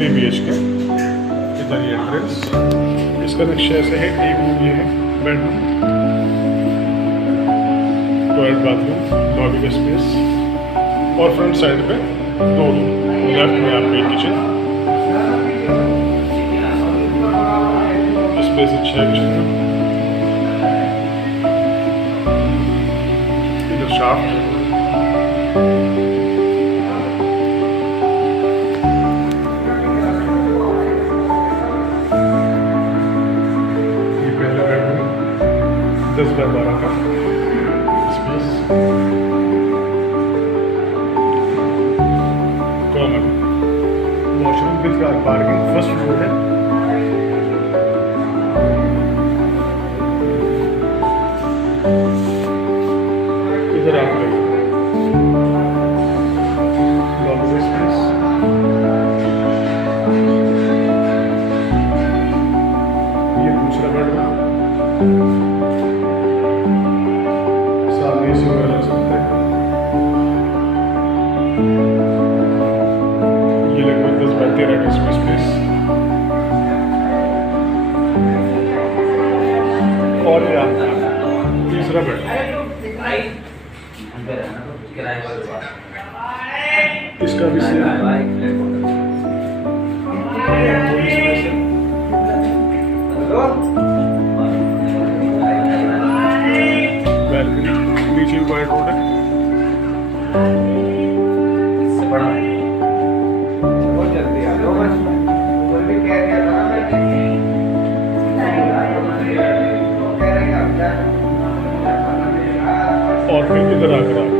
3 BHK। इधर ये एंट्रेंस, इसका नक्शा ऐसे है। एक रूम ये है, बेडरूम, टॉयलेट, बाथरूम, लॉबी का स्पेस, और फ्रंट साइड पे 2 रूम। लेफ्ट में आपका किचन, स्पेस अच्छा है किचन में। इधर शाफ्ट, ये पहला बेडरूम 10 बाय 12 का space, common washroom with car parking, first floor है। इधर आप गए लॉन्ड्री स्पेस, ये दूसरा बेडरूम, सामने एसी वगैरह लग सकता है। ये लगभग 10 बाय 13 का इसमें स्पेस, और ये आपका तीसरा बेडरूम, इसका भी सेम बैल्कनी, नीचे वाइड रोड है। और फिर इधर आकर